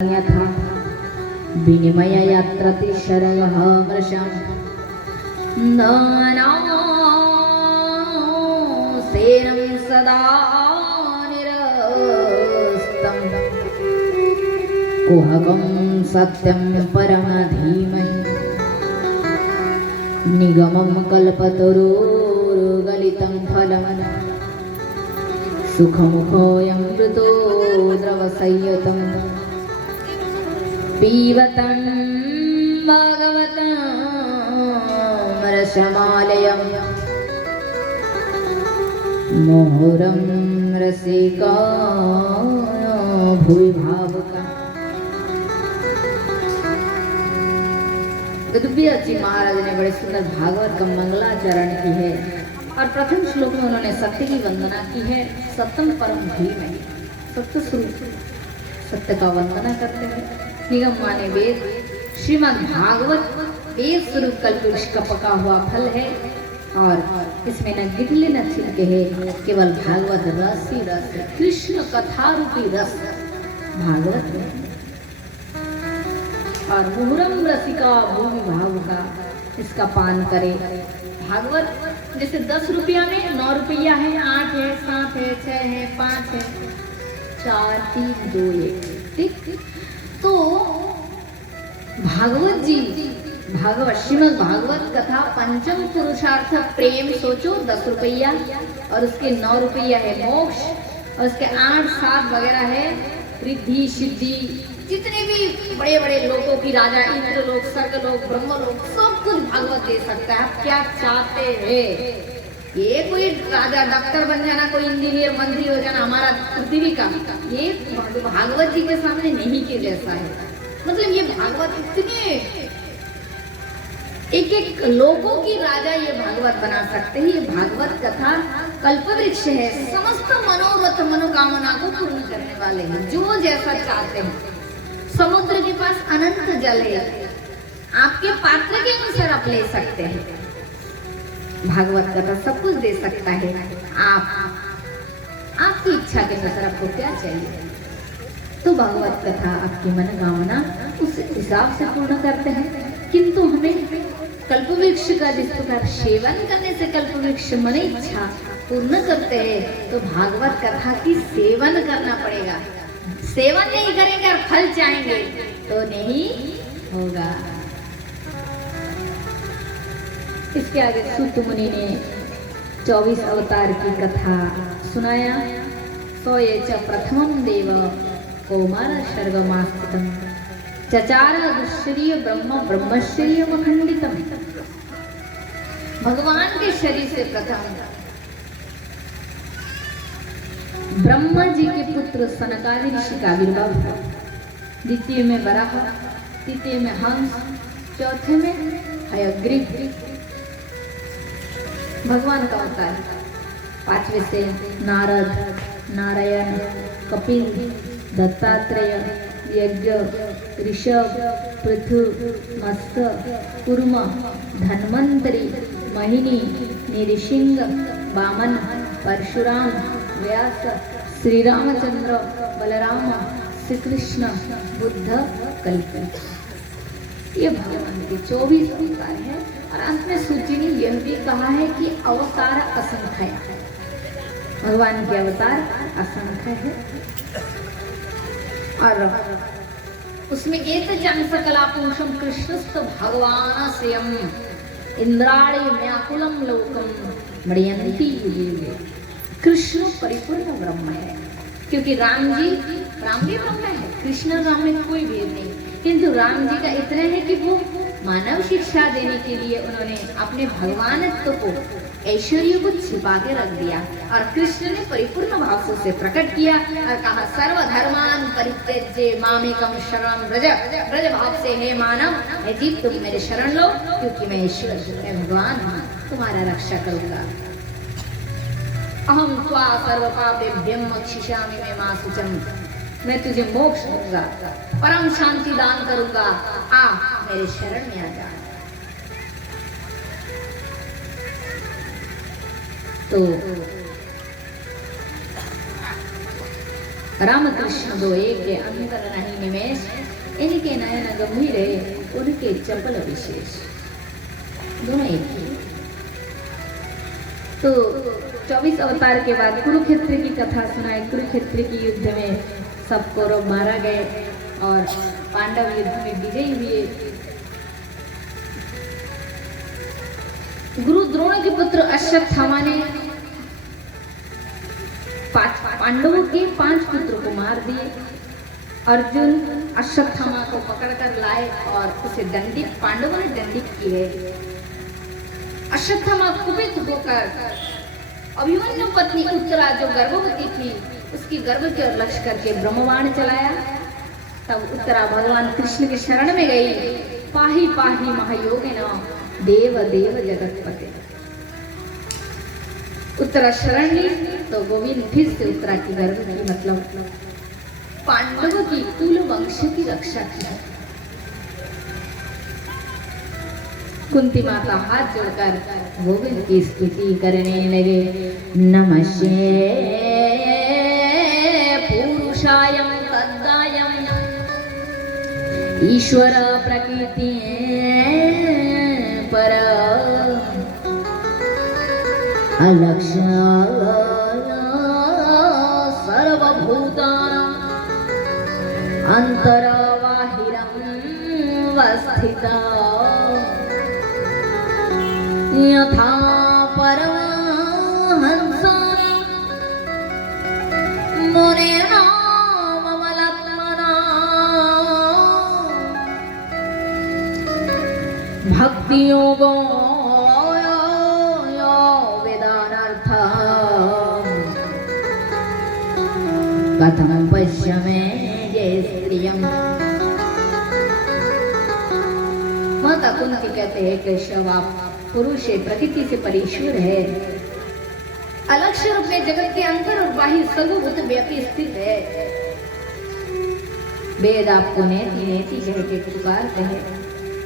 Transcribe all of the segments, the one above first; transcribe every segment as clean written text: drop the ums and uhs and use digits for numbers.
यथा विनिमय यात्रति शरगः वर्षं सेनं सदा निरस्तं कुहकं सत्यं परम धीमहि निगमं कल्पतरोर्गलितं फलं सुखमुखोऽयं मृतो द्रवसंयुतं पीबतं भगवतं रसमालयं मोहरं रसिका भुवि भावुका। गदुबिया जी महाराज ने बड़े सुंदर भागवत का मंगलाचरण की है और प्रथम श्लोक में उन्होंने सत्य की वंदना की है। सत्यम परम धीमहि, सत्य स्वरूप सत्य का वंदना करते हैं। निगम माने वेद, श्रीमद् भागवत वेद स्वरूप कल्पवृक्ष का पका हुआ फल है और इसमें न गिठले न छिलके है, केवल भागवत रस ही रस है। कृष्ण कथा रूपी रस भागवत में और मुहुरम रसिका भूमि भावुका, इसका पान करे। भागवत जैसे 10 रुपया में 9 रुपया है, 8 है, 7 है, 6 है, 5 है, 4, 3, 2, 1। ठीक, तो भागवत जी भागवत श्रीमद् भागवत कथा पंचम पुरुषार्थ प्रेम सोचो 10 रुपया और उसके 9 रुपया है मोक्ष और उसके 8, 7 वगैरह है रिद्धि सिद्धि। जितने भी बड़े बड़े लोगों की राजा इंद्र लोग, स्वर्ग लोग, ब्रह्म लोग, सब कुछ भागवत दे सकता है। आप क्या चाहते हैं? ये कोई राजा डॉक्टर बन जाना, कोई इंजीनियर मंत्री हो जाना हमारा पृथ्वी का, ये भागवत जी के सामने नहीं के जैसा है। मतलब ये भागवत इतने एक एक लोगों की राजा ये भागवत बना सकते हैं। ये भागवत कथा कल्पवृक्ष है, समस्त मनोरथ मनोकामना को पूर्ण करने वाले हैं। जो जैसा चाहते हैं, समुद्र के पास अनंत जल है, आपके पात्र के अनुसार आप ले सकते हैं। भागवत कथा सब कुछ दे सकता है। आपकी इच्छा के अनुसार आपको क्या चाहिए, तो भागवत कथा आपकी मनोकामना उस हिसाब से पूर्ण करते हैं। किंतु हमें कल्पवृक्ष का जिस प्रकार सेवन करने से कल्पवृक्ष मन इच्छा पूर्ण करते हैं, तो भागवत कथा की सेवन करना पड़ेगा। सेवन नहीं करेंगे और फल चाहेंगे तो नहीं होगा। इसके आगे सूत मुनि ने 24 अवतार की कथा सुनाया। सो ये च प्रथमं देव कौमार सर्वमास्तितं चचार दुश्चर्य ब्रह्म ब्रह्मचर्य अखंडितम। भगवान के शरीर से प्रथम ब्रह्मा जी के पुत्र सनकादि ऋषि का आविर्भाव हुआ। द्वितीय में वराह, तृतीय में हंस, चौथे में हयग्रीव भगवान का अवतार। 5वें से नारद, नारायण, कपिल, दत्तात्रेय, यज्ञ, ऋषभ, पृथु, मत्स्य, कूर्म, धन्वंतरि, महिनी, नृसिंह, वामन, परशुराम, व्यास, श्री रामचंद्र, बलराम, श्री कृष्ण, बुद्ध, कल्कि। ये भगवान के 24 अवतार हैं। और अंत में सूची ने यह भी कहा है कि अवतार असंख्य है, भगवान के अवतार असंख्य है। और उसमें एक जन सकला पुरुषम कृष्णस्त भगवान स्वयं इंद्राणी व्याकुलम लोकम मणियंती युगे। कृष्ण परिपूर्ण ब्रह्म है, क्योंकि राम भी ब्रह्म है, कृष्ण राम में कोई भेद नहीं। किंतु राम जी का इतना है कि वो मानव शिक्षा देने के लिए उन्होंने अपने भगवानत्व को, ऐश्वर्य को छिपा के रख दिया और कृष्ण ने परिपूर्ण भाव से प्रकट किया और कहा सर्वधर्मान परित्यज्य मामेकं शरणं व्रज। व्रज भाव से हे मानव, हे जीव, तुम मेरे शरण लो, क्योंकि मैं ईश्वर, मैं भगवान हूँ, तुम्हारा रक्षा करूंगा। अहम त्वा सर्व पापेभ्यं मोक्षयिष्यामि मे मा शुचम्। मैं तुझे मोक्ष दूंगा, परम शांति दान करूंगा, आ मेरे शरण में आ जा। तो राम कृष्ण दो एक के अंतर नहीं निमेश, इनके नयन गंभीर उनके चपल विशेष। दोनों एक ही। तो 24 अवतार के बाद कुरुक्षेत्र की कथा सुनाई। कुरुक्षेत्र की युद्ध में सब कौरव मारा गए और पांडव युद्ध में विजयी हुए। गुरु द्रोण के पुत्र अश्वत्थामा ने पांडवों के 5 पुत्रों को मार दिए। अर्जुन अश्वत्थामा को पकड़कर लाए और उसे दंडित, पांडवों ने दंडित किए। अश्वत्थामा कुपित होकर अभिमन्यु पत्नी उत्तरा जो गर्भवती थी उसकी गर्भ की ओर लक्ष्य करके ब्रह्मबाण चलाया। तब उत्तरा भगवान कृष्ण के शरण में गई। पाही पाही महायोगिन देव देव जगतपते। उत्तरा शरण ली तो गोविंद फिर से उत्तरा की गर्भ की मतलब पांडवों की कुल वंश की रक्षा की। कुंती माता हाथ जोड़कर गोविंद की स्तुति करने लगे। नमस्ते पुरुषायं तद्दायं ईश्वर प्रकृति पर अलक्ष्य सर्वभूतानां अंतरबाहिरं वस्थिता यथा परमहंसानि मुनिना ममलात्मना भक्ति योगो वेदानार्थ कथं पश्यामि ये स्त्रियं। माता कुंती कहते हैं केशव आप पुरुष है, प्रकृति से परेश्वर है, अलक्ष्य रूप में जगत के अंतर और बाहर सर्वभूत व्यापी स्थित है। वेद आपको नेति नेति कह के पुकारते हैं।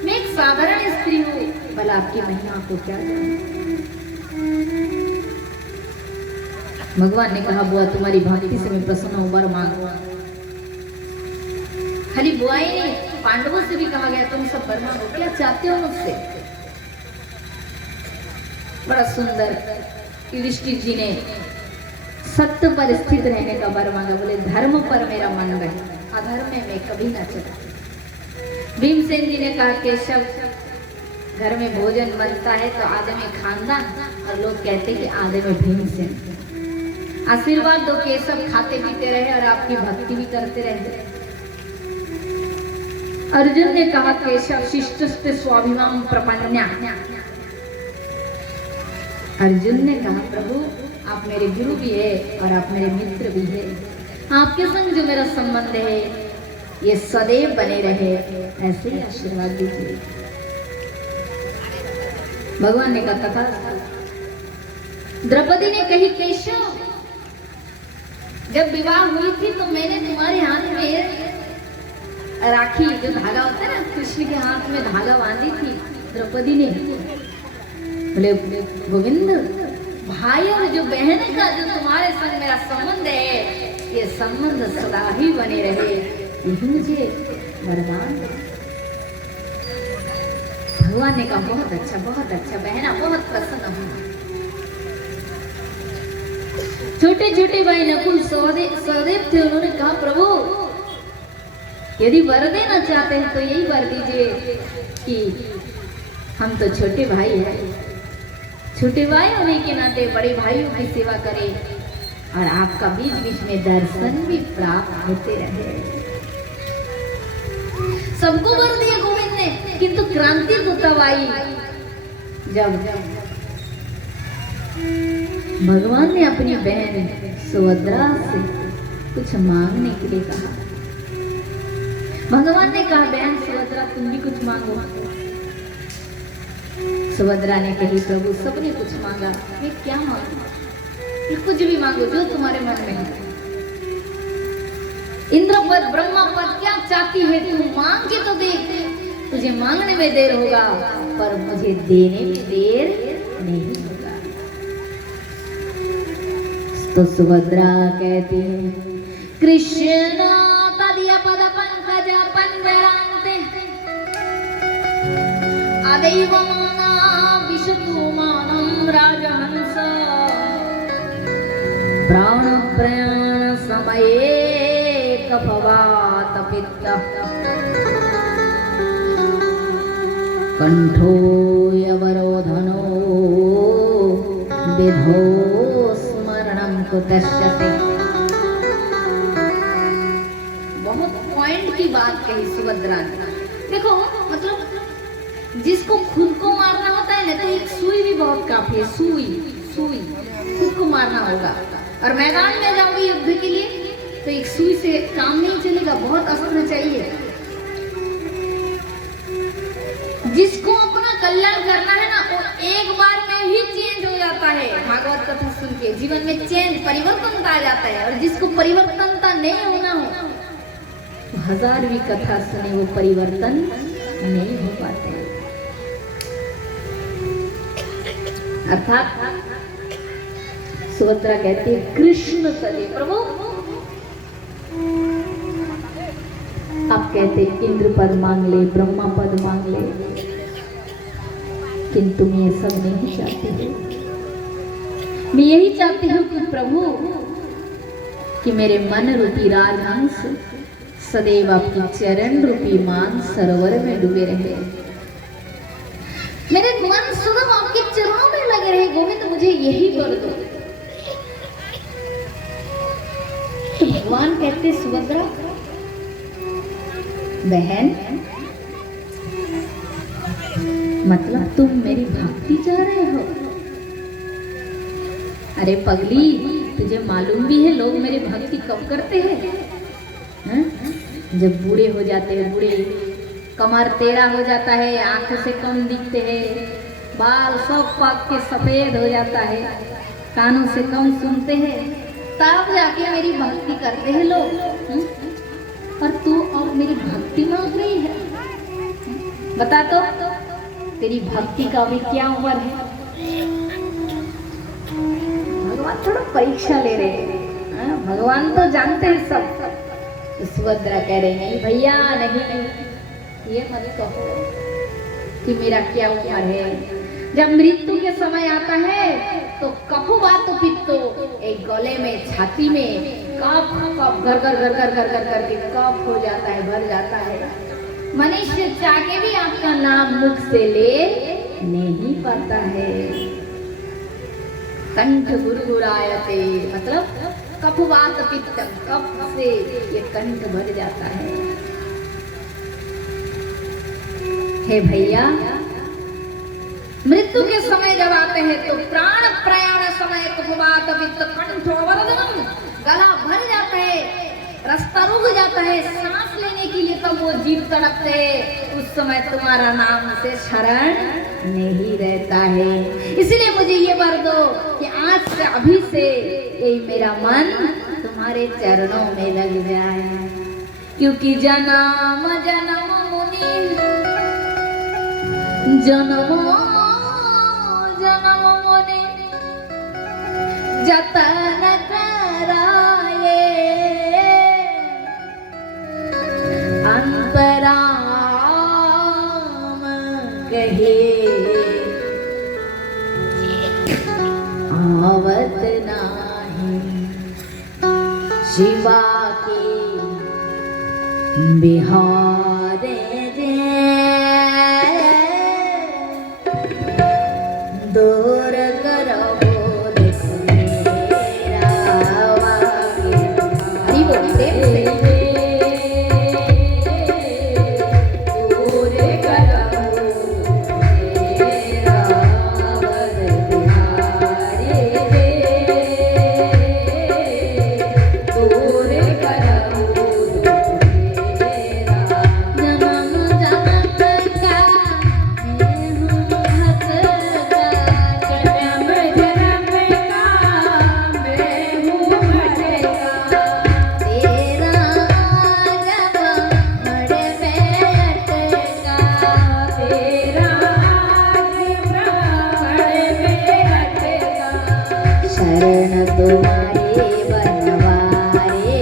मैं एक साधारण स्त्री हूँ, भला आपकी महिमा को क्या जाने। भगवान ने कहा बुआ तुम्हारी भक्ति से मैं प्रसन्न हूँ, वर मांगो। खाली बुआ ही नहीं, पांडवों से भी कहा गया तुम सब वर मांगो, क्या चाहते हो मुझसे। बड़ा सुंदर युधिष्ठिर जी ने सत्य पर स्थित रहने का वर मांगा। बोले धर्म पर मेरा मन रहे, अधर्म में मैं कभी ना चला। भीमसेन जी ने कहा केशव घर में भोजन बनता है तो आधे में खानदान और लोग कहते कि आधे में भीमसेन। आशीर्वाद दो केशव खाते पीते रहे और आपकी भक्ति भी करते रहे। अर्जुन ने कहा केशव शिष्टस्ते स्वाभिमान प्रपन्या। अर्जुन ने कहा प्रभु आप मेरे गुरु भी है और आप मेरे मित्र भी है, आपके संग जो मेरा संबंध है ये सदैव बने रहे, ऐसे ही आशीर्वाद दीजिए। भगवान ने कहा तथा। द्रौपदी ने कही केशव जब विवाह हुई थी तो मैंने तुम्हारे हाथ में राखी जो धागा होता है ना, कृष्ण के हाथ में धागा बांधी थी द्रौपदी ने। बोले गोविंद भाई और जो बहन का जो तुम्हारे संग मेरा संबंध है ये संबंध सदा ही बने रहे, यही मुझे वरदान। भगवान ने कहा बहुत अच्छा बहना, बहुत प्रसन्न हूँ। छोटे छोटे भाई नकुल सहदेव थे, उन्होंने कहा प्रभु यदि वर देना चाहते हैं तो यही वर दीजिए कि हम तो छोटे भाई हैं, छोटे भाई होने के नाते बड़े भाइयों की सेवा करें और आपका बीच बीच में दर्शन भी प्राप्त होते रहे। सबको वर दिया गोविंद ने, किंतु क्रांति को तब आई जब भगवान ने अपनी बहन सुभद्रा से कुछ मांगने के लिए कहा। भगवान ने कहा बहन सुभद्रा तुम भी कुछ मांगो। सुभद्रा ने कही प्रभु सबने कुछ मांगा, मैं क्या मांगू? कुछ भी मांगो जो तुम्हारे मन में है। इंद्र पद ब्रह्मा पद क्या चाहती है तू, मांग के तो देख। तुझे मांगने में देर होगा पर मुझे देने में देर नहीं होगा। तो सुभद्रा कहती है कृष्ण तदीय पद पंकज पंजरान्ते अदैव माना विशतु मानं राजहंस प्राण प्रयाण समये कफवात पित्त कंठो यवरोधनो विधो स्मरणं कुतश्यते। बहुत पॉइंट की बात कही सुभद्रा ने। देखो मतलब जिसको खुद को मारना होता है ना तो एक सुई भी बहुत काफी है। सुई सुई खुद को मारना होगा और मैदान में जाओगे युद्ध के लिए तो एक सुई से काम नहीं चलेगा, बहुत अस्त्र चाहिए। जिसको अपना कल्याण करना है ना वो एक बार में ही चेंज हो जाता है। भागवत कथा सुन के जीवन में चेंज परिवर्तन आ जाता है और जिसको परिवर्तनता नहीं होना हो तो 1000 भी कथा सुने वो परिवर्तन नहीं हो पाते। अर्थात सुभद्रा कहती है कृष्ण सदे प्रभु। आप कहते इंद्र पद मांग ले, ब्रह्मा पद मांग ले, किंतु मैं ये सब नहीं चाहती हूँ। मैं यही चाहती हूँ कि प्रभु कि मेरे मन रूपी राजहंस सदैव आपकी चरण रूपी मान सरोवर में डूबे रहे। मेरे मन सदैव आपके चरणों में लगे रहे। गोविंद मुझे यही वर दो। तो भगवान कहते सुभद्रा बहन मतलब तुम मेरी भक्ति चाह रहे हो। अरे पगली तुझे मालूम भी है लोग मेरी भक्ति कब करते हैं? जब बूढ़े हो जाते हैं, बूढ़े कमर टेढ़ा हो जाता है, आंख से कम दिखते हैं, बाल सब पाक के सफेद हो जाता है, कानों से कम सुनते हैं, तब जाके मेरी भक्ति करते हैं लोग। और तू और मेरी भक्ति मांग रही है। बता तो तेरी भक्ति का भी क्या उम्र है? भगवान थोड़ा परीक्षा ले रहे हैं। भगवान तो जानते हैं सब। तो सुभद्रा कह रहे नहीं भैया नहीं, ये मत कहो कि मेरा क्या उम्र है। जब मृत्यु के समय आता है तो कफवात पित्तो एक गले में छाती में कफ कफ घर घर घर घर घर घर करके कफ हो जाता है, भर जाता है। मनुष्य चाह के भी आपका नाम मुख से ले नहीं पाता है। कंठ गुरगुरायते मतलब कफवात पित्त, कफ से ये कंठ भर जाता है। हे भैया मृत्यु के समय जब आते हैं तो प्राण प्रयाण समय कफवात पित्त कंठोवरदनम गला भर जाता है, रास्ता रुक जाता है, सांस लेने के लिए तब वो जीव तड़पते हैं। उस समय तुम्हारा नाम से शरण नहीं रहता है। इसलिए मुझे ये वर दो कि आज से अभी से ये मेरा मन तुम्हारे चरणों में लग जाए। क्योंकि जन्म जन्म मुनि जन्म जन्म मुनि जतन कराए अंतराम कहे आवत नाही शिवा के बिहारे दूर करो शरण तुम्हारे बनवारे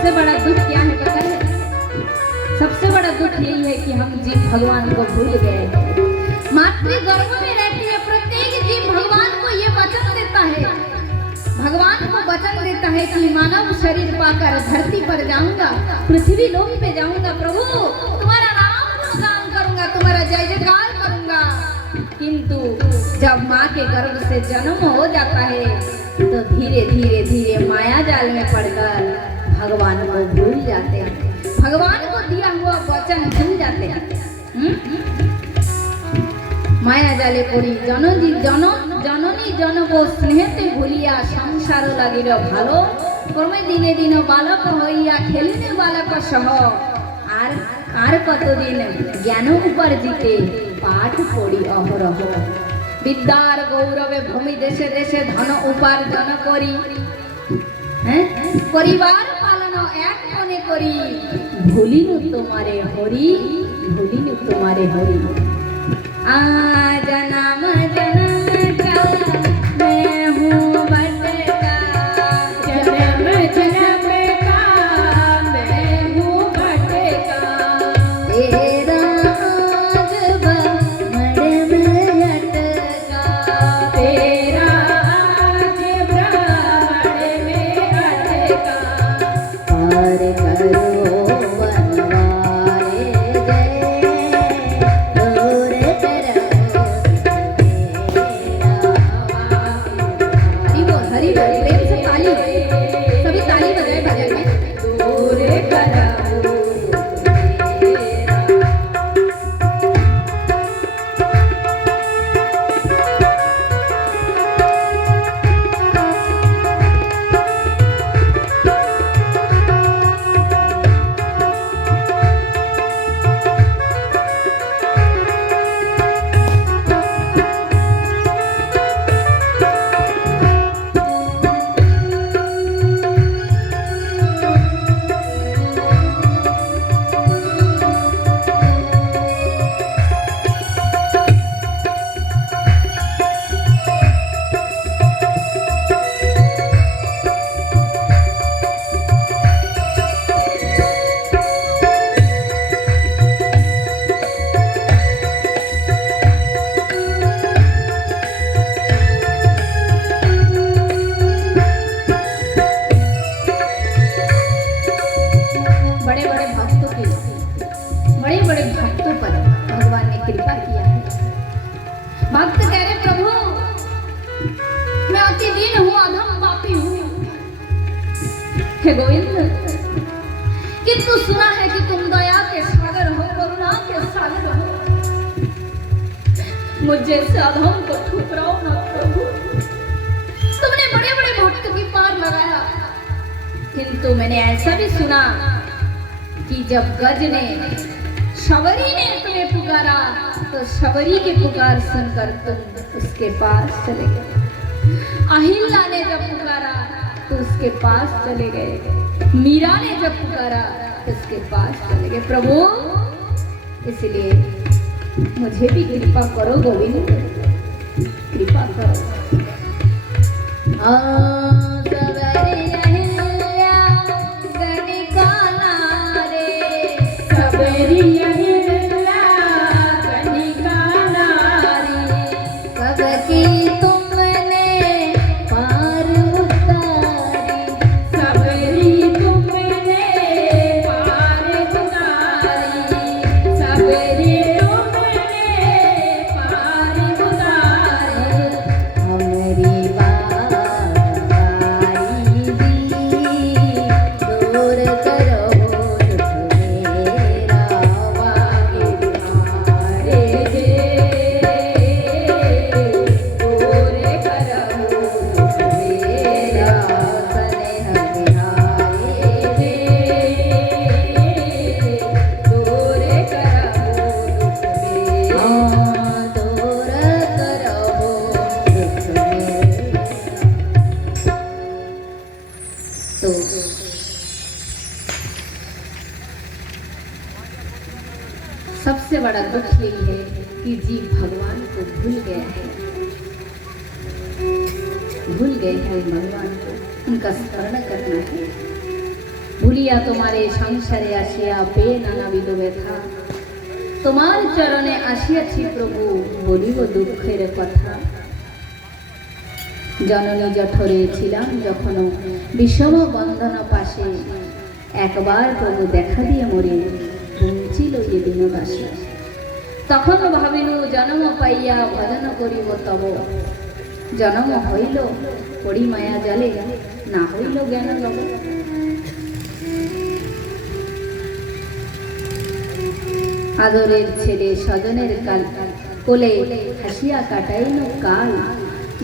सबसे बड़ा दुख क्या है पता है? सबसे बड़ा दुख यही है कि हम जीव भगवान को भूल गए हैं। मातृ गर्भ में रहती है प्रत्येक जीव भगवान को ये वचन देता है, भगवान को वचन देता है कि मानव शरीर पाकर धरती पर जाऊंगा, पृथ्वी लोक पे जाऊंगा, प्रभु तुम्हारा नाम गुणगान करूंगा, तुम्हारा जय जयकार करूंगा। किंतु जब माँ के गर्भ से जन्म हो जाता है तो धीरे धीरे धीरे माया जाल में पड़कर भगवान को भूल जाते हैं, भगवान को दिया हुआ वचन भूल जाते हैं। माया जाले पड़ी जननी जनक स्नेहते भूलिया संसार लागिल भालो क्रमे दिने दिन बालक हইয়া खेलिने बालक सह আর কতদিন জ্ঞান উপার্জিতে পাঠ পড়ি অহরহ विद्यार गौरवे भूमि देशे देशे धन उपार्जन करी परिवार पालन एक मने करी भूलिनु तुम्हारे हरि भूलिनु तुम्हारे हरि आज नाम जन्म का मैं हूँ भटका जन्म जन्म का मैं हूँ भटका तेरा किंतु सुना है कि तुम दया के सागर हो, करुणा के सागर हो, मुझे साधों को ठुकराओ ना प्रभु। तुमने बड़े बड़े भक्त की पार लगाया, किंतु मैंने ऐसा भी सुना कि जब गज ने शबरी ने तुम्हें पुकारा तो शबरी की पुकार सुनकर तुम उसके पास चले गए। अहिल्या ने जब पुकारा तो उसके पास चले गए, मीरा ने जब पुकारा तो उसके पास चले गए। प्रभु इसलिए मुझे भी कृपा करो गोविंद, कृपा करो। सबसे बड़ा दुख यही है कि जीव भगवान को भूल गए हैं, भगवान को उनका स्मरण करना है। ভুলিয়া তোমারে সংসারে আসিয়া পেয়ে নানাবিধ ব্যথা, তোমার চরণে আসিয়াছি প্রভু, বলিব দুঃখের কথা। জননী জঠরে ছিলাম যখন বিষম বন্ধন পাশে, একবার প্রভু দেখা দিয়ে মরে পৌঁছিল এ দিনদাসে। তখন ভাবিলু জন্ম পাইয়া ভজন করিব তব, জন্ম হইল পড়ি মায়া জলে, না হইল জ্ঞান লব। আদরের ছেলে স্বজনের কাল কোলে হাসিয়া কাটাইল কাল,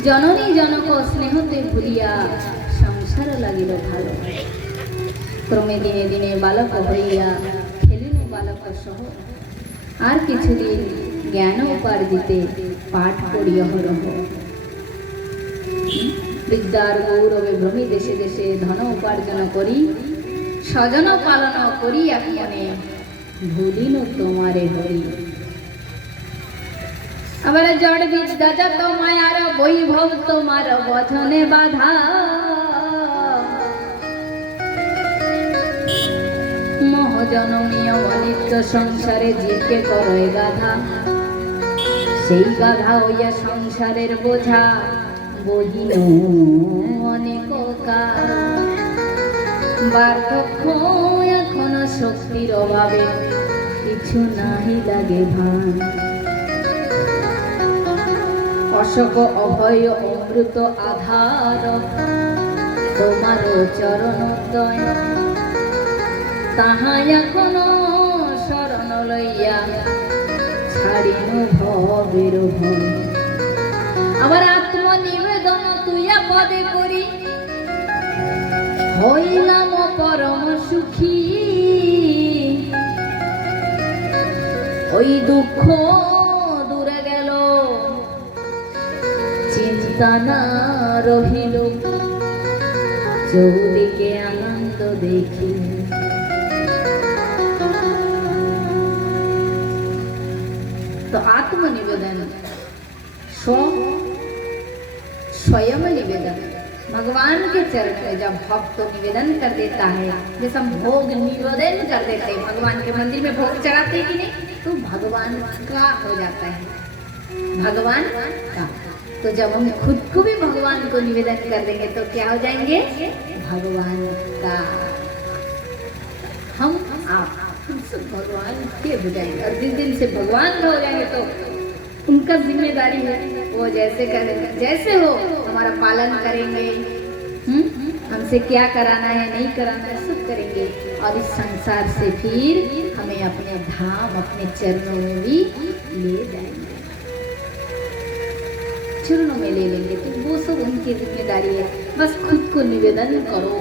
জননী জনক স্নেহতে ভুলিয়া সংসার লাগিল ভালো। ক্রমে দিনে দিনে বালক হইয়া খেলিল বালক সহ, আর কিছুদিন জ্ঞান উপার্জিতে পাঠ করিয়া হরহ। বিদ্যার গৌরবে ভ্রমি দেশে দেশে ধন উপার্জন করি, স্বজন পালন করি এখনে ভুলিল তোমারে হরি। আবার জড় বিদ্যা যত মায়ার বৈভব তোমার বচনে বাধা, মহজনমীয় অনিত্য সংসারে জীবকে করয় গাধা। সেই গাধা হইয়া সংসারের বোঝা বহিল অনেক কাল। বার্ধক্য এখন শক্তির অভাবে কিছু নাহি লাগে ভান। অশোক অভয় অমৃত আধার তোমার চরণোদয়, তাহা এখন শরণ লইয়া ছাড়িনু ভবের ভয়। আবার আত্মনিবেদন তুইয়া পদে করি, হইলাম পরম সুখী। ওই দুঃখ দূরে গেল, চিন্তা না রহিল, চৌদিকে আনন্দ দেখি। तो आत्मनिवेदन, स्वयं निवेदन भगवान के चरण में जब भक्त निवेदन कर देता है, जैसे हम भोग निवेदन कर देते हैं, भगवान के मंदिर में भोग चढ़ाते कि नहीं, तो भगवान का हो जाता है, भगवान का। तो जब हम खुद को भी भगवान को निवेदन कर देंगे तो क्या हो जाएंगे, भगवान का। हम आप सब भगवान के हो जाएंगे, और जिस दिन से भगवान का हो जाएंगे तो उनका जिम्मेदारी है, वो जैसे करेंगे, जैसे हो हमारा पालन करेंगे, हमसे क्या कराना है नहीं कराना है सब करेंगे, और इस संसार से फिर हमें अपने धाम अपने चरणों में भी ले जाएंगे, चरणों में ले लेंगे। तो वो सब उनकी जिम्मेदारी है, बस खुद को निवेदन करो।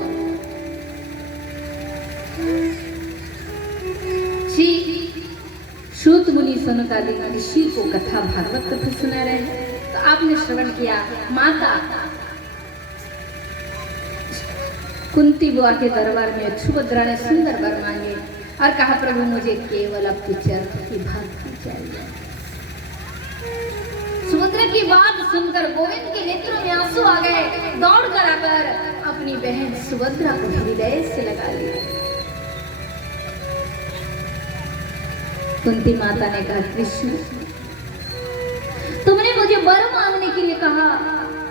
श्रुत मुनि सनकादि ऋषि को कथा भागवत कथा सुना रहे हैं, तो आपने श्रवण किया माता कुंती बुआ के दरबार में सुभद्रा ने सुंदर वर मांगे और कहा प्रभु मुझे केवल आपकी चरण की भक्ति चाहिए। सुभद्रा की बात सुनकर गोविंद के नेत्रों में आंसू आ गए, दौड़ कर आकर अपनी बहन सुभद्रा को हृदय से लगा लिया। कुंती माता ने कहा कृष्ण तुमने मुझे वर मांगने के लिए कहा,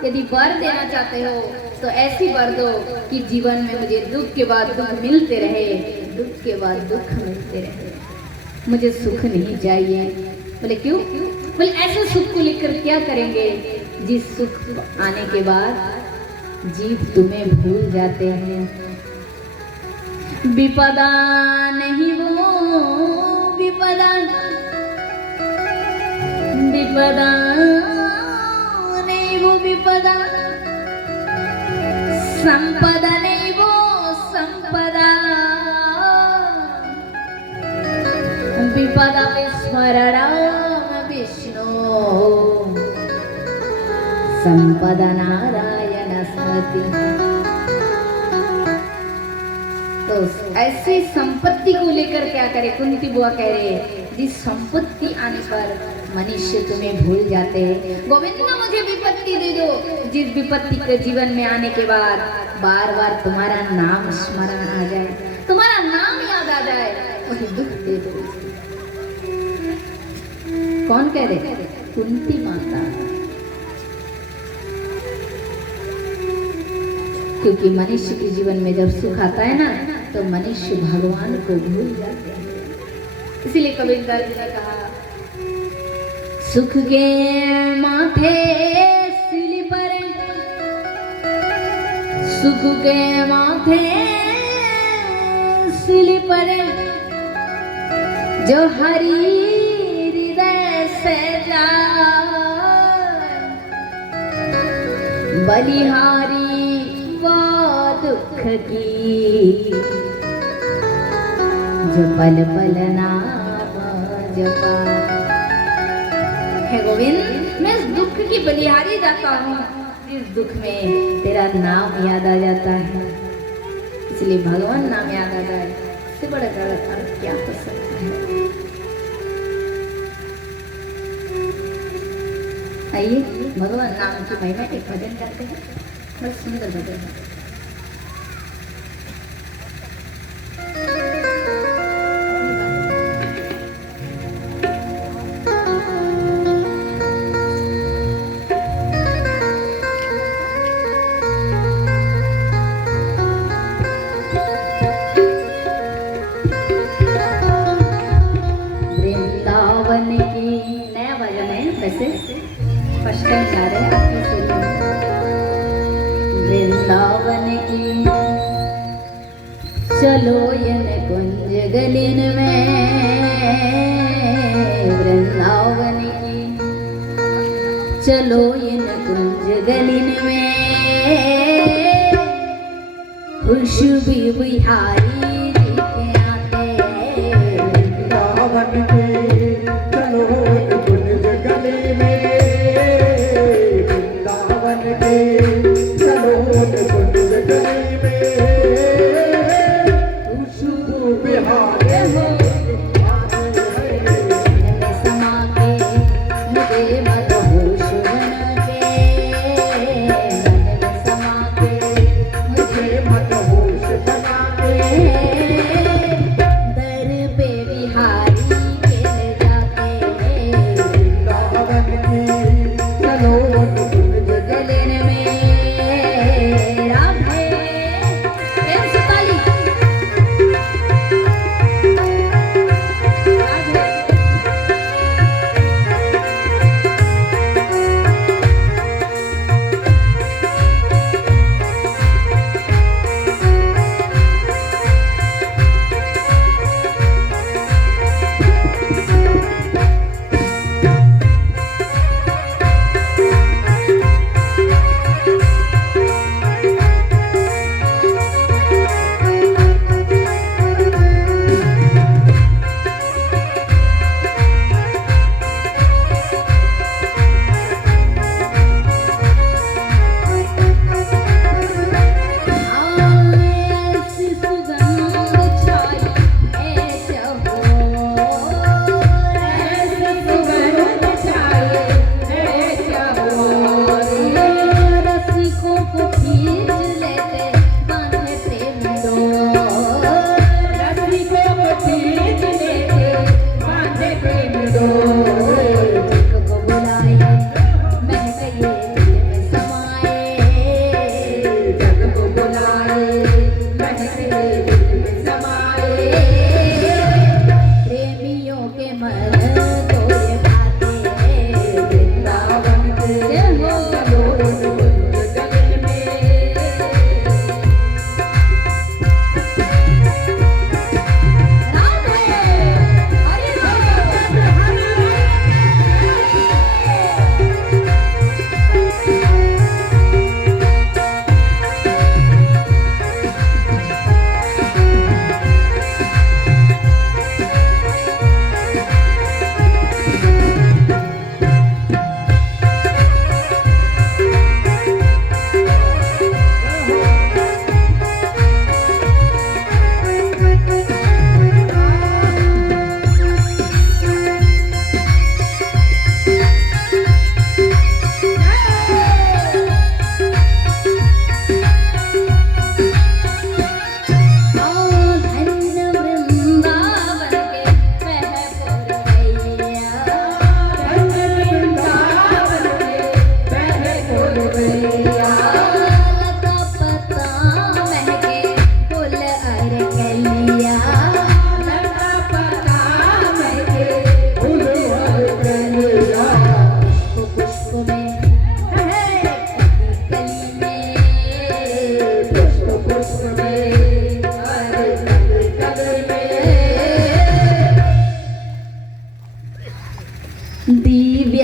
यदि वर देना चाहते हो तो ऐसी वर दो कि जीवन में मुझे दुख के बाद दुख मिलते रहे, दुख के बाद दुख मिलते रहे, मुझे सुख नहीं चाहिए। बोले क्यों? बोले ऐसे सुख को लेकर क्या करेंगे जिस सुख आने के बाद जीव तुम्हें भूल जाते हैं। विपदा नहीं वो विपदा, विपदा नहीं वो विपदा, संपदा नहीं वो संपदा, विपदा विस्मरण विष्णु, संपदा नारायण स्मृति। तो ऐसी संपत्ति को लेकर क्या करे, कुंती बुआ कह रहे जिस संपत्ति आने पर मनुष्य तुम्हें भूल जाते हैं। गोविंद मुझे विपत्ति दे दो जिस विपत्ति के जीवन में आने के बाद बार बार तुम्हारा नाम स्मरण आ जाए, वही दुख दे दो। कौन कह रहे? कुंती माता। क्योंकि मनुष्य के जीवन में जब सुख आता है ना, तो मनुष्य भगवान को भूल जाते हैं। इसीलिए कबीरदास जी ने कहा, सुख के माथे सिली पर, सुख के माथे सिली पर, जो हरि हृदय से जाए, बलिहारी वो दुख की, जो पल पल नाम जपा। हे गोविंद, मैं इस दुख की बलिहारी जाता हूँ, इस दुख में तेरा नाम याद आ जाता है, इसलिए भगवान नाम याद आ जाए, इससे बड़ा गलत अर्थ क्या हो सकता है। आइए भगवान नाम की महिमा एक भजन करते हैं, बहुत सुंदर भजन है। फर्स्ट टाइम गा रहे हैं आपके सुनिए। वृंदावन की चलो इन कुंज गलिन में, वृंदावन की चलो इन कुंज गलिन में, खुशबू बिहारी जी के आते, वृंदावन के चलो इन कुंज गलिन में,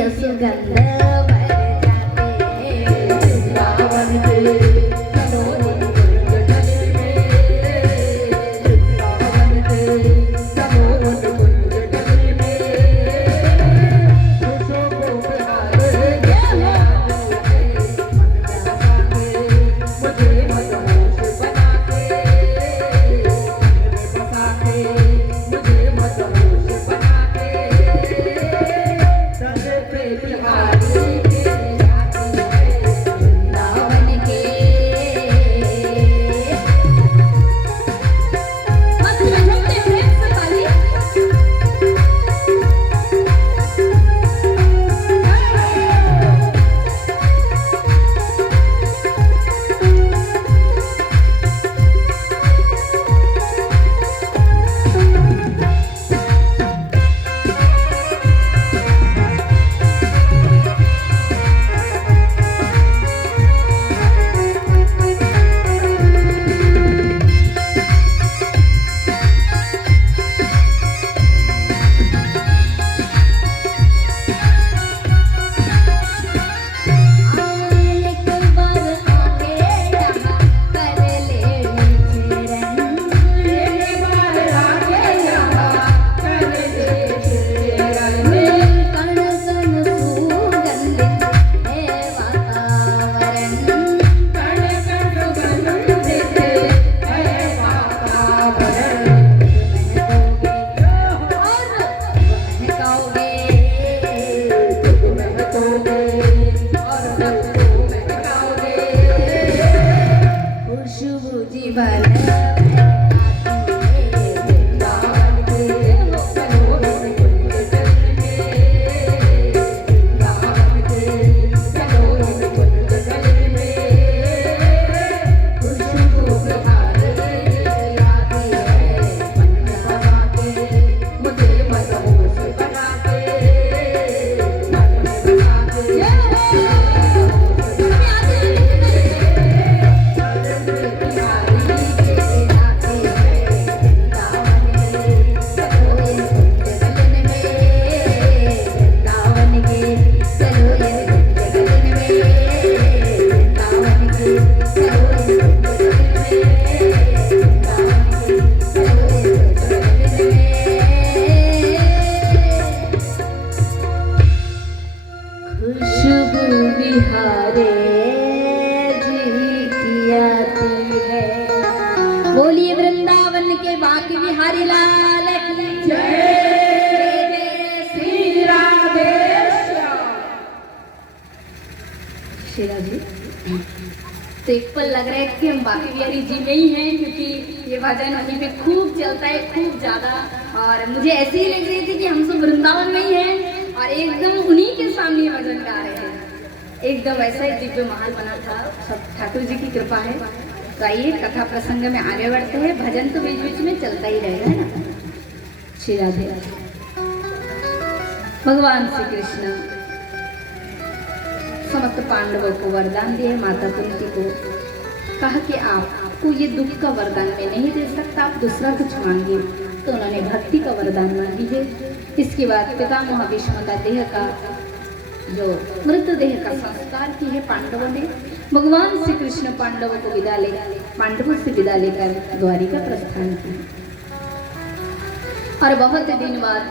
सुगंध भर जाते वृंदावन के बोलिए वृंदावन के बाकी बिहारी लाल की जय। श्री राधे श्याम जी। तो एक पल लग रहा है कि हम बाकी बिहारी जी में ही हैं, क्योंकि ये भजन वहीं पे खूब चलता है, खूब ज्यादा। और मुझे ऐसे ही लग रही थी कि हम सब वृंदावन में ही हैं और एकदम उन्हीं के सामने भजन गा रहे हैं। एकदम ऐसा ही दिव्य महल बना था, सब ठाकुर जी की कृपा है। तो आइए कथा प्रसंग में आगे बढ़ते हैं। भजन तो बीच बीच में चलता ही रहेगा, है ना। श्री राधे राधे। भगवान श्री कृष्ण समस्त पांडवों को वरदान दिए, माता कुंती को कहा कि आपको ये दुख का वरदान मैं नहीं दे सकता, आप दूसरा कुछ मांगिए। तो उन्होंने भक्ति का वरदान मांगी है। इसके बाद पितामह भीष्म का देह का जो मृतदेह का संस्कार की है पांडवों ने। भगवान श्री कृष्ण पांडवों को पांडवों से विदा लेकर द्वारिका प्रस्थान किया। और बहुत दिन बाद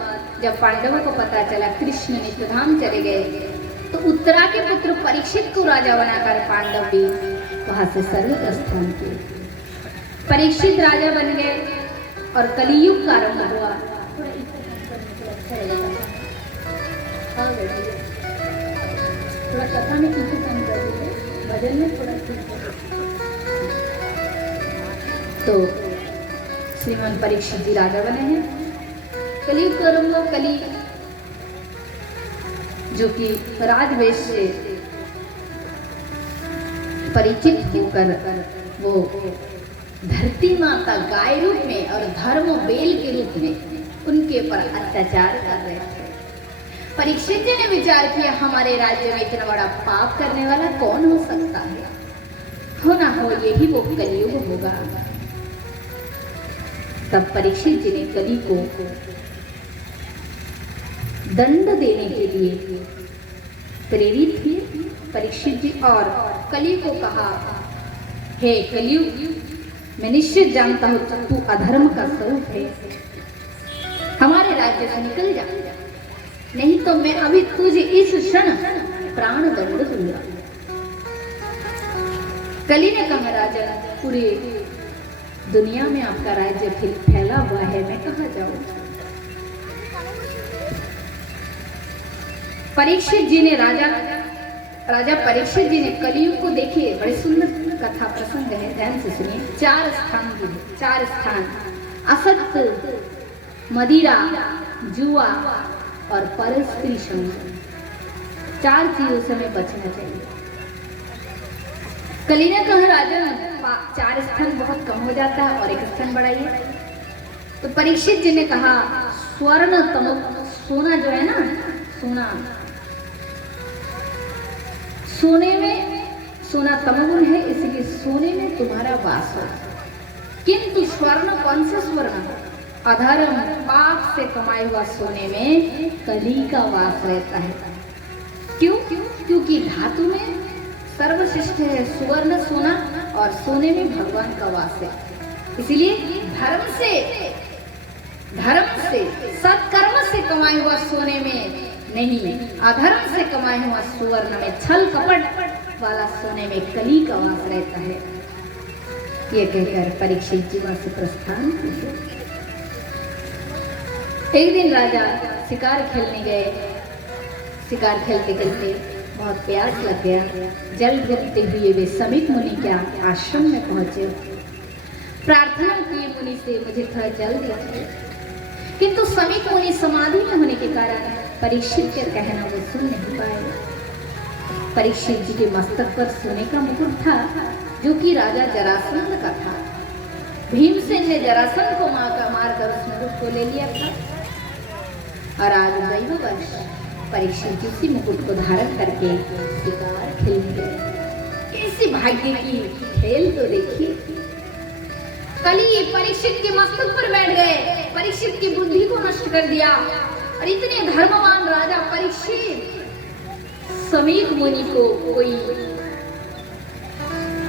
जब पांडवों को पता चला कृष्ण नेत्रधाम चले गए, तो उत्तरा के पुत्र परीक्षित को राजा बनाकर पांडव भी वहां से सर्व प्रस्थान किए। परीक्षित राजा बन गए और कलियुग का आरंभ हुआ। थोड़ा कथा में पीछे कम कर दीजिए, भजन में थोड़ा। तो श्रीमान परीक्षित जी राजा बने हैं। कलियुग का आरंभ, कली जो कि राजवेश से परिचित होकर वो धरती माता गाय रूप में और धर्म बेल के रूप में उनके ऊपर अत्याचार कर रहे थे। परीक्षित जी ने विचार किया, हमारे राज्य में इतना बड़ा पाप करने वाला कौन हो सकता है, हो ना हो यही वो कलियुग होगा। तब परीक्षित जी ने कली को दंड देने के लिए प्रेरित हुए परीक्षित जी और कली को कहा, हे कलियुग, मैं निश्चित जानता हूं तू अधर्म का स्वरूप है, हमारे राज्य से निकल जा, नहीं तो मैं अभी तुझे इस क्षण प्राण दंड दूंगा। कली ने कहा, राजा, पूरे दुनिया में आपका राज्य फैला हुआ है, मैं कहां जाऊं? परीक्षित जी ने राजा परीक्षित जी ने कलियुग को देखिए, बड़े सुंदर कथा प्रसंग है, ध्यान से सुनिए। 4 स्थान असत्य, मदिरा, जुआ और परस्त्री संग, 4 चीजों से हमें बचना चाहिए। कली ने कहा, राजा 4 स्थान बहुत कम हो जाता है और 1 स्थान बढ़ाइए। तो परीक्षित जी ने कहा, स्वर्ण तमो, सोना जो है ना, सोना तमोगुण है, इसलिए सोने में तुम्हारा वास हो, किंतु स्वर्ण, कौन से स्वर्ण? अधर्म पाप से कमाए हुआ सोने में कली का वास रहता है। क्यों? क्योंकि धातु में सर्वश्रेष्ठ है सुवर्ण, सोना, और सोने में भगवान का वास है। इसलिए धर्म से सत्कर्म से कमाए हुआ सोने में नहीं, अधर्म से कमाए हुआ सुवर्ण में, छल कपट वाला सोने में कली का वास रहता है। ये कहकर परीक्षित जी वहां से प्रस्थान किए। एक दिन राजा शिकार खेलने गए। शिकार खेलते खेलते बहुत प्यास लग गया। जल गिरते हुए वे समीप मुनि के आश्रम में पहुंचे। प्रार्थना की मुनि से, मुझे थोड़ा जल दीजिए, किंतु समीप मुनि समाधि में होने के कारण परीक्षित के कहना वो सुन नहीं पाए। परीक्षित जी के मस्तक पर सोने का मुकुट था, जो कि राजा जरासंध का था। भीमसेन ने जरासंध को मारकर उस मुकुट को ले लिया था, और आज दैववश परीक्षित जी उसी मुकुट को धारण करके शिकार खेलने गए। इसी भाग्य की खेल तो देखिए। कली परीक्षित के मस्तक पर बैठ गए, परीक्षित की बुद्धि को नष्ट कर दिया, और इतने धर्मवान राजा परीक्षित समीप मुनि को कोई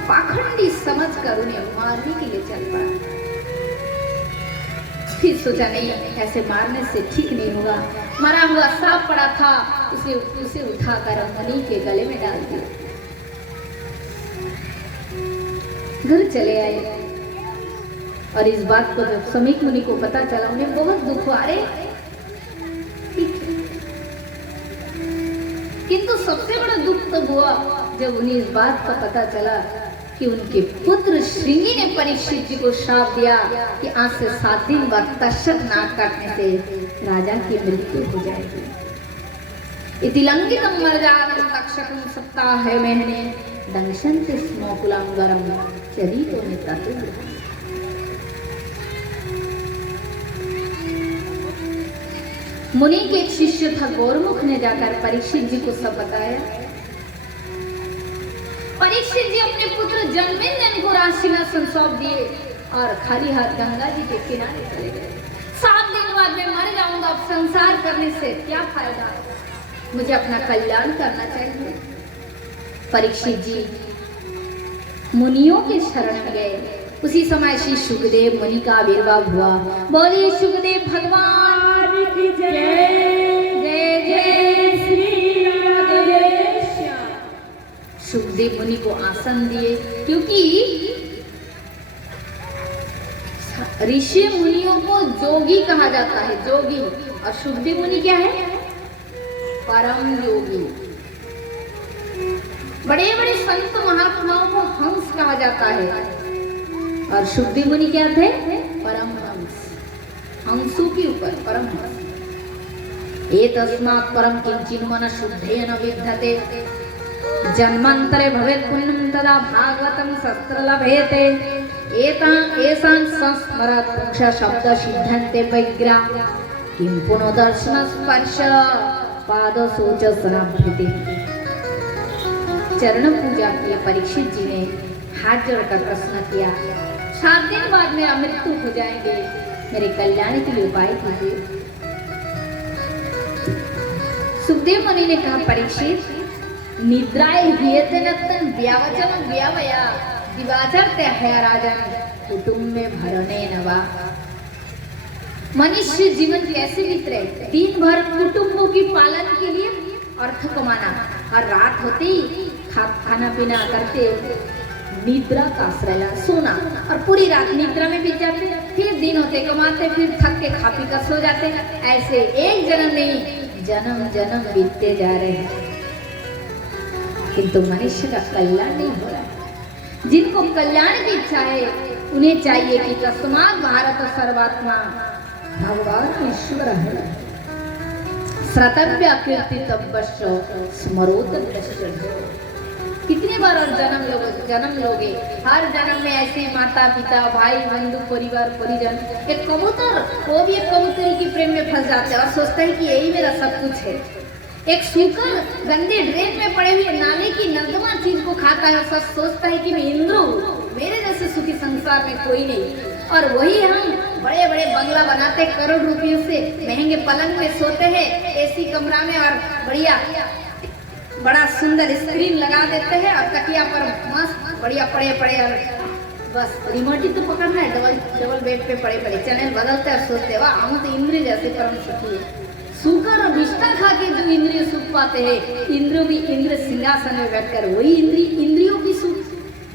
पाखंडी समझकर उन्हें मारने के लिए चल पड़ा। फिर सोचा, नहीं, ऐसे मारने से ठीक नहीं होगा। मरा हुआ सांप पड़ा था, उसे उठाकर मुनि के गले में डाल दिया। घर चले आए, और इस बात को जब समीप मुनि को पता चला, उन्हें बहुत दुख हुआ। अरे किंतु सबसे बड़ा दुख तब हुआ जब उन्हें इस बात का पता चला कि उनके पुत्र श्रृंगी ने परीक्षित जी को श्राप दिया कि आज से 7 दिन बाद तक्षक नाक काटने से राजा की मृत्यु हो जाएगी। इति लंकितम मर्जानं तक्षकं सप्ताह महीने दंशन्ति स्म कुलांगरम चरितो निततु। मुनि के एक शिष्य था गौरमुख ने जाकर परीक्षित जी को सब बताया। परीक्षित जी अपने पुत्र जन्मेंद्र को राजसिंहासन सौंप दिए और खाली हाथ गंगा जी के किनारे चले गए। 7 दिन बाद मैं मर जाऊंगा, अब संसार करने से क्या फायदा, मुझे अपना कल्याण करना चाहिए। परीक्षित जी मुनियों के शरण में गए। उसी समय श्री सुखदेव मुनि का आविर्भाव हुआ। बोलिए सुखदेव भगवान की जय। जय जय श्री राधेश्याम। सुखदेव मुनि को आसन दिए, क्योंकि ऋषि मुनियों को जोगी कहा जाता है, जोगी, और सुखदेव मुनि क्या है? परम योगी। बड़े बड़े संत महात्माओं को हंस कहा जाता है, और सुखदेव मुनि क्या थे? परमहंस, हंसों के ऊपर परमहंस। एतस्मात् परम किंचिन मन शुद्धेन विद्यते, जन्मांतरे भवेत् पुण्यं तदा भागवतं शस्त्र लभेते। एतान् संस्मरत् पुरुषः शब्द सिद्धन्ते वैग्रा, किं पुनः दर्शन स्पर्श पाद शोच सनाभ्यते। चरण पूजा किए परीक्षित जी ने हाथ जोड़कर प्रश्न किया, 7 दिन बाद मेरा मृत्यु हो जाएंगे, मेरे कल्याण के लिए उपाय कीजिए। सुखदेव मुनि ने कहा, परीक्षित निद्राय हियते नत्तन व्यावचन व्यावया दिवाचर ते है राजन कुटुंब में भरने नवा। मनुष्य जीवन कैसे बीतरे? दिन भर कुटुंबों की पालन के लिए अर्थ कमाना, और रात होते ही खाना पीना करते निद्रा का आश्रय सोना, और पूरी रात निद्रा में बीत जाते, फिर दिन होते कमाते, फिर थक के खा पी कर सो जाते। ऐसे एक जन्म नहीं जन्म जन्म बीतते जा रहे हैं, किंतु मनुष्य का कल्याण नहीं हो रहा है। जिनको कल्याण की इच्छा है उन्हें चाहिए कि तस्मात् भारत सर्वात्मा भगवान ईश्वर है श्रतव्य कीर्तितव्यश्च स्मरोतव्यश्च। कितनी बार और जन्म लोगे? हर जन्म में ऐसे माता पिता भाई बंधु परिवार परिजन, एक कबूतर, वो भी एक कबूतरी की प्रेम में फंस जाता है और सोचता है कि यही मेरा सब कुछ है। एक सूकर गंदे ड्रेन में पड़े हुए नाले की नर्दमा चीज को खाता है और सब सोचता है कि मैं इंद्र हूँ, मेरे जैसे सुखी संसार में कोई नहीं। और वही हम बड़े बड़े बंगला बनाते, करोड़ रुपयों से महंगे पलंग में सोते हैं, एसी कमरा में, और बढ़िया बड़ा सुंदर स्क्रीन लगा देते हैं और तकिया पर मस्त बढ़िया पड़े पड़े, और बस रिमोट ही तो पकड़ना है, डबल बेड पे पड़े पड़े चैनल बदलते और सोचते वाह हम तो इंद्र जैसे परम सुखी है। सूकर और विष्ठा खा के जो इंद्रिय सुख पाते हैं, इंद्र भी इंद्र सिंहासन में बैठकर वही इंद्रियों की सुख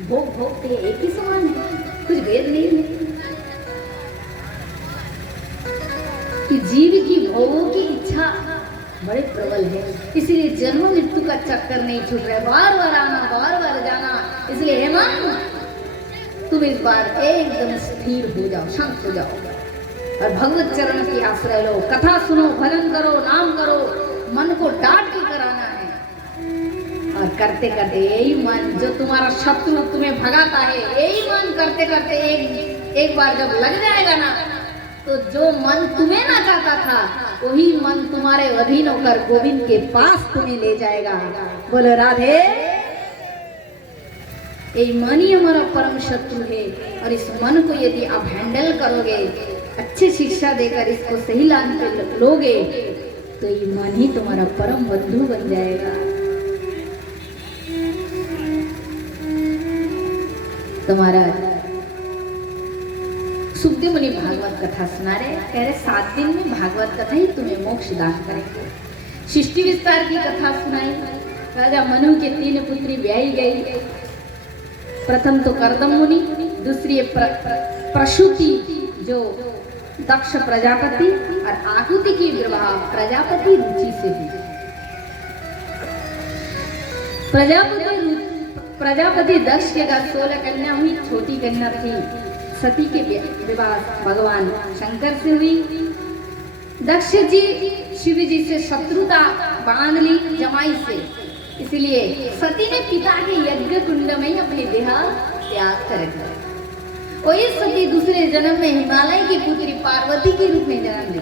भोगते एक ही समान है, कुछ भेद नहीं है। कि जीव की भोगों की इच्छा बड़े प्रबल है, इसलिए जन्म मृत्यु का चक्कर नहीं छूट रहा है, बार बार आना बार बार जाना। इसलिए हेमंत तुम इस बार एकदम स्थिर हो जाओ, शांत हो जाओ और भगवत चरण की आश्रय लो, कथा सुनो, भजन करो, नाम करो, मन को डांट के कराना है। और करते करते यही मन जो तुम्हारा शत्रु तुम्हें भगाता है, यही मन करते करते एक बार जब लग जाएगा ना, तो जो मन तुम्हें ना चाहता था वही मन तुम्हारे अधीन होकर गोविंद के पास तुम्हें ले जाएगा। बोलो राधे। ये मन ही हमारा परम शत्रु है, और इस मन को यदि आप हैंडल करोगे, अच्छी शिक्षा देकर इसको सही लाइन पे लोगे, तो ये मन ही तुम्हारा परम बंधु बन जाएगा। तुम्हारा सुखदेव मुनि भागवत कथा सुना रहे, कह रहे 7 दिन में भागवत कथा ही तुम्हें मोक्ष दान करेंगे। सृष्टि विस्तार की कथा सुनाई, राजा मनु के 3 पुत्री ब्याही गई। प्रथम तो कर्दम मुनि, दूसरी प्रसूति जो दक्ष प्रजापति, और आहुति की विवाह प्रजापति रुचि से हुई। प्रजापति दक्ष के घर 16 कन्या हुई, छोटी कन्या थी सती के विवाह भगवान शंकर से हुई। दक्ष जी शिव जी से शत्रुता बांध ली जमाई से, इसलिए सती ने पिता के यज्ञ कुंड में ही अपनी देह त्याग कर दिया। वही सती दूसरे जन्म में हिमालय की पुत्री पार्वती के रूप में जन्म ली।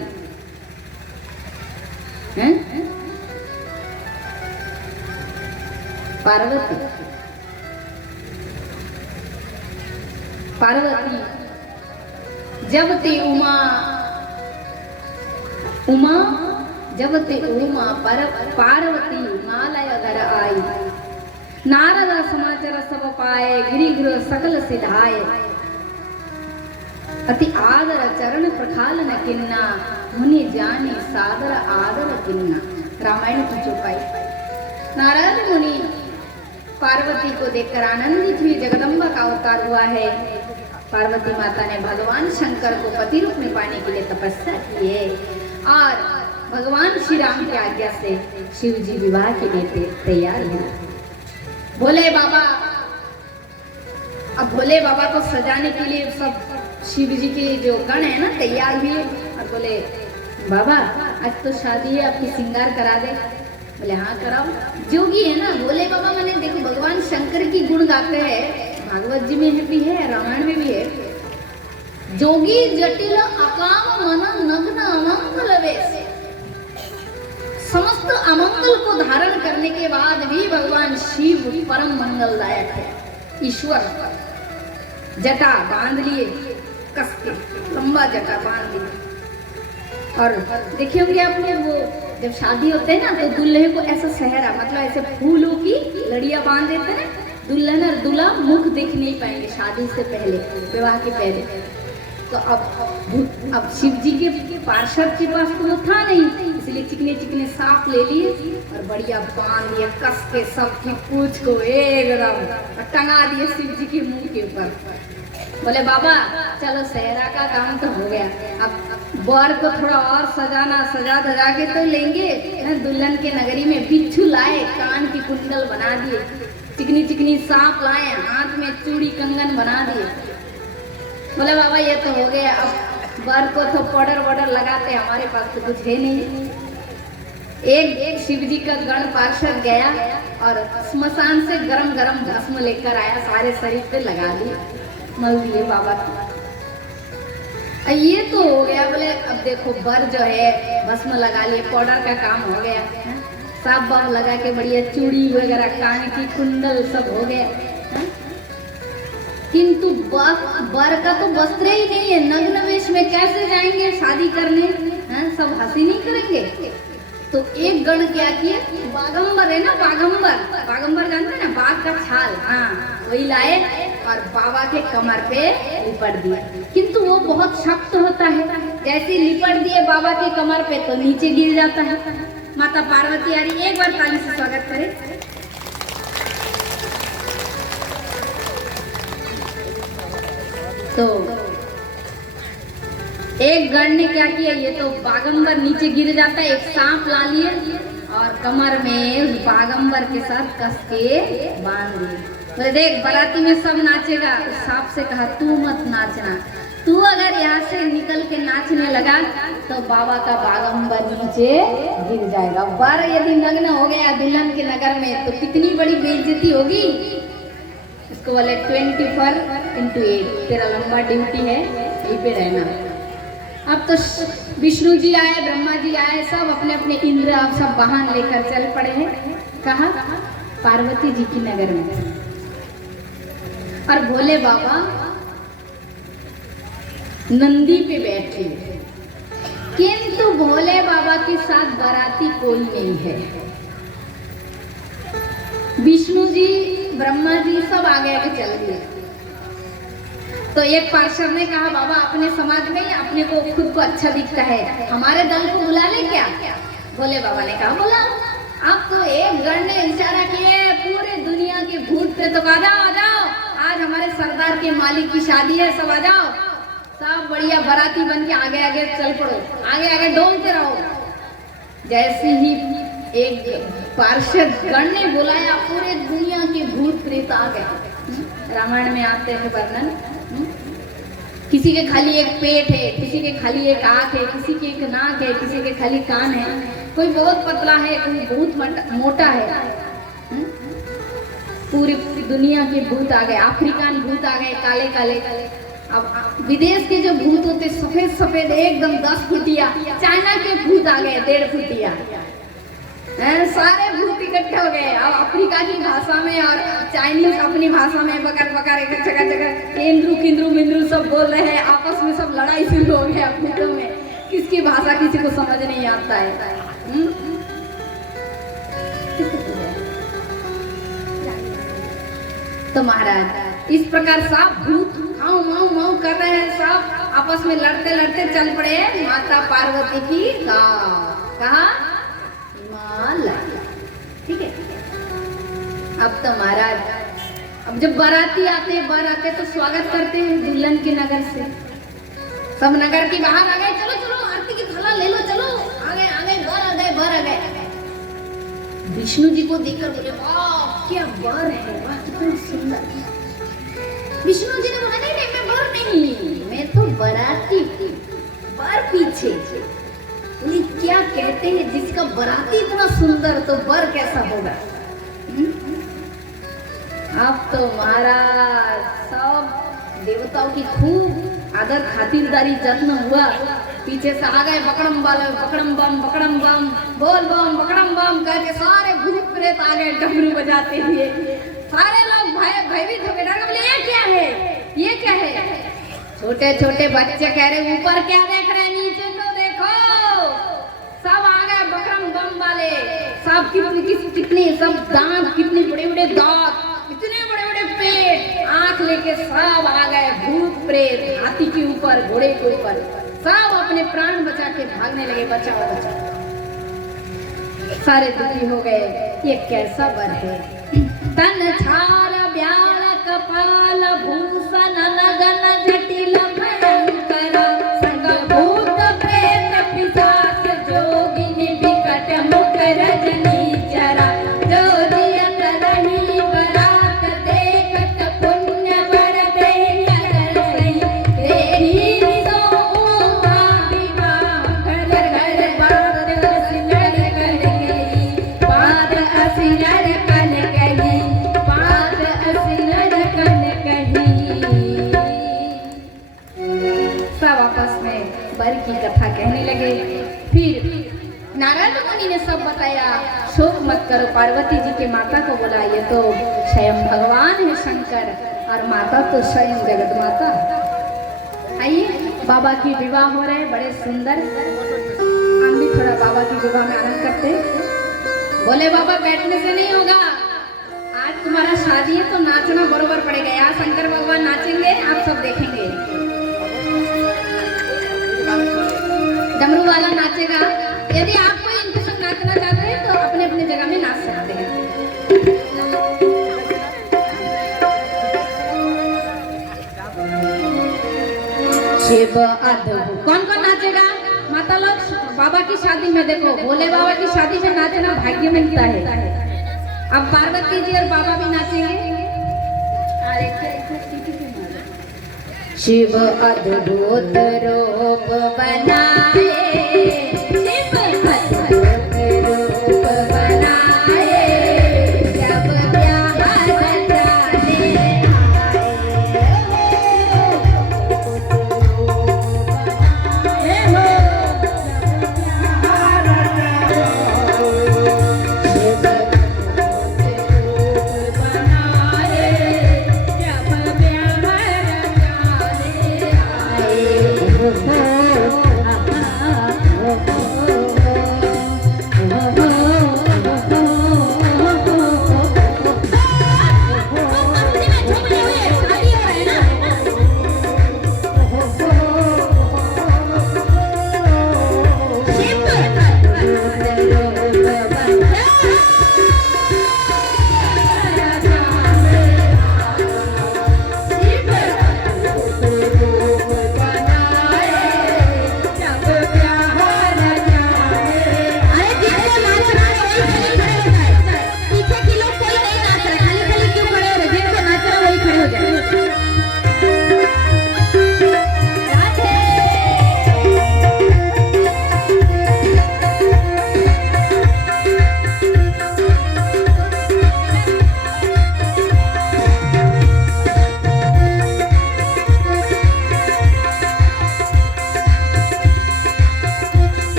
पार्वती जब ते उमा पार्वती हिमालय घर आई, नारद समाचार सब पाए, गिरिगृह सकल सिधाए, अति आदर चरण प्रखालन किन्ना, मुनि जानी सादर आदर किन्ना। रामायण की चौपाई। नारद मुनि पार्वती को देखकर आनंदित हुई, जगदम्बा का अवतार हुआ है। पार्वती माता ने भगवान शंकर को पति रूप में पाने के लिए तपस्या की है, और भगवान श्री राम की आज्ञा से शिव जी विवाह के लिए तैयार हुए। भोले बाबा, अब भोले बाबा को सजाने के लिए सब शिव जी के जो गण है ना तैयार हुए, और बोले बाबा आज तो शादी है, आपकी श्रृंगार करा दे। बोले हाँ कराओ। जोगी है ना भोले बाबा, मैंने देखो भगवान शंकर की गुण गाते हैं, भागवत जी में भी है, रामायण में भी है। जोगी जटिल अकाम मन नग्न अमंगल वेश, समस्त अमंगल को धारण करने के बाद भी भगवान शिव परम मंगलदायक है। ईश्वर जटा बांध लिए, कस के लंबा जटा बांध लिए, और देखे होंगे आपने वो जब शादी होते है ना तो दूल्हे को ऐसा सेहरा मतलब ऐसे फूलों की लड़ियां बांध देते हैं, दुल्हन और दूल्हा मुख देख नहीं पाएंगे शादी से पहले, विवाह के पहले। तो अब शिव जी के पार्षद के पास तो वो था नहीं, इसलिए चिकने चिकने सांप ले लिए और बढ़िया बांध दिए कस के सबकी पूंछ को एकदम और टंगा दिए शिव जी के मुंह के ऊपर। बोले बाबा चलो सेहरा का काम तो हो गया, अब वर को थोड़ा और सजाना, सजा धजा के तो लेंगे। दुल्हन के नगरी में बिच्छू लाए, कान की कुंडल बना दिए, चिकनी चिकनी सांप लाए, हाथ में चूड़ी कंगन बना दिए। बोले बाबा ये तो हो गया, अब वर को तो पाउडर वाउडर लगाते, हमारे पास तो कुछ है नहीं। एक शिव जी का गण पार्षद गया और स्मशान से गरम गरम भस्म लेकर आया, सारे शरीर पे लगा दिए, मल दिए बाबा की। ये तो हो गया। बोले अब देखो वर जो है भस्म लगा लिए, पाउडर का काम हो गया, साफ बाफ लगा के बढ़िया चूड़ी वगैरह, कान की कुंडल सब हो गया, किंतु वर का तो वस्त्र ही नहीं है, नग्न वेश में कैसे जाएंगे शादी करने, सब हंसी नहीं करेंगे। तो एक गण क्या किए, बागंबर है ना, बागंबर जानते हैं ना, बाघ का छाल, वही लाए और बाबा के कमर पे लिपट दिए, किंतु वो बहुत सख्त होता है, जैसे लिपट दिए बाबा के कमर पे तो नीचे गिर जाता है। माता पार्वती आ रही, एक बार ताली से स्वागत करें। तो एक गण ने क्या किया, ये तो बागंबर नीचे गिर जाता है, एक सांप ला लिए और कमर में उस बागंबर के साथ कस के बांध दिए। बोले देख बाराती में सब नाचेगा। उस सांप से कहा तू मत नाचना, तू अगर यहाँ से निकल के नाचने लगा तो बाबा का बागंबर नीचे गिर जाएगा। वर यदि नग्न हो गया दुल्हन के नगर में तो कितनी बड़ी बेइज्जती होगी। इसको बोले 24/8 तेरा लंबा ड्यूटी है, यहीं पे रहना। अब तो विष्णु जी आए, ब्रह्मा जी आए, सब अपने अपने इंद्र अब सब वाहन लेकर चल पड़े हैं, कहा पार्वती जी की नगर में। और भोले बाबा नंदी पे बैठे, किंतु भोले बाबा के साथ बाराती कोई नहीं है। विष्णु जी ब्रह्मा जी सब आगे आगे चल दिए। तो एक पार्षद ने कहा बाबा अपने समाज में अपने को खुद को अच्छा दिखता है, हमारे दल को बुला ले क्या। भोले बाबा ने कहा बोला। अब तो एक गण ने इशारा किए पूरे दुनिया के भूत पे, तो आ जाओ आज हमारे सरदार के मालिक की शादी है, सब आ जाओ। सब बढ़िया बाराती बन के आगे आगे चल पड़ो, आगे आगे डोलते रहो। जैसे ही एक पार्षद गण ने बुलाया पूरे दुनिया के भूत प्रेत आ गए। रामायण में आते हैं वर्णन, किसी के खाली एक पेट है, किसी के खाली एक आंख है, किसी के एक नाक है, किसी के खाली कान है, कोई बहुत पतला है, कोई बहुत मोटा है। पूरी दुनिया के भूत आ गए, अफ्रीकन भूत आ गए, काले काले। अब विदेश के जो भूत होते सफेद सफेद एकदम 10 फुटिया, चाइना के भूत आ गए 1.5 फुटिया, सारे भूत इकट्ठे हो गए। अब अफ्रीका की भाषा में और चाइनीज अपनी भाषा में बकर बकर एक जगह जगह इंद्रू किंद्रू मिंद्रू सब बोल रहे हैं, आपस में सब लड़ाई शुरू हो गया भूतों में, किसकी भाषा किसी को समझ नहीं आता है। तो महाराज इस प्रकार सब भूत माऊ माऊ माऊ कर रहे हैं, सब आपस में लड़ते लड़ते चल पड़े माता पार्वती की कहा हिमालय। ठीक है। अब तो महाराज अब जब बाराती आते हैं, बर आते तो स्वागत करते हैं दुल्हन के नगर से। सब नगर की बाहर आ गए, चलो चलो आरती की थाला ले लो, चलो आ गए बर आ गए। विष्णु जी को देखकर बोले वाह क्या बर है, वाह कितना सुंदर। विष्णु जी ने बोला नहीं मैं बर नहीं, मैं तो बाराती थी, बर पीछे। ये क्या कहते हैं जिसका बाराती इतना सुंदर तो बर कैसा होगा। अब तो महाराज सब देवताओं की खूब आदर खातिरदारी जत्न हुआ। पीछे से आ गए बकड़म बम बोल बम बकड़म बम करके सारे भूत प्रेत आ गए डमरू बजाते हुए। सारे लोग भयभीत हो गए, डर बोले ये क्या है। छोटे छोटे बच्चे कह रहे ऊपर क्या देख रहे हैं, नीचे तो देखो। सब आ गए बकड़म कितने सब दांत, कितने बड़े बड़े दांत, इतने बड़े बड़े पेट, आंख लेके सब आ गए, भूत प्रेत हाथी के ऊपर, घोड़े के ऊपर, सब अपने प्राण बचा के भागने लगे, बचाओ बचाओ। सारे दुखी हो गए, ये कैसा वर है। तन छार ब्याल कपाल भूषण नगन जटिल भयंकर, संग भूत प्रेत पिशाच जोगिनी विकट मुख रजनी चरा, जो जियत रही बरात देखत पुण्य वर देहि अगर सही, देहि सो ऊहा विवाह घर घर बात असिनर कन गई, बात असिनर कन गई, बात असिनर कन गई। सब आपस में वर की कथा कहने लगे। फिर नारद मुनि ने सब बताया, शोक मत करो, पार्वती जी के माता को बुला, ये तो स्वयं भगवान है शंकर, और माता तो स्वयं जगत माता। आइए, बाबा की विवाह हो रहे, बड़े सुंदर। हम भी थोड़ा बाबा की विवाह में आनंद करते। बोले बाबा बैठने से नहीं होगा, आज तुम्हारा शादी है तो नाचना बरोबर पड़ेगा। यहाँ शंकर भगवान नाचेंगे, आप सब देखेंगे। डमरू वाला नाचेगा। यदि आप कोई इनके संग नाचना चाहते हैं तो अपने अपने जगह में नाच सकते हैं। शिव अद्भुत। कौन कौन नाचेगा? माता लोग बाबा की शादी में देखो, भोले बाबा की शादी में नाचना भाग्य मिलता है। अब पार्वती जी और बाबा भी नाचेंगे। शिव अद्भुत रूप बनाए, शिव अद्भुत रूप बनाए, जब ब्याह रचाने आए।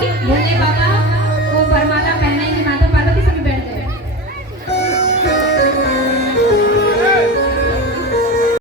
भोले बाबा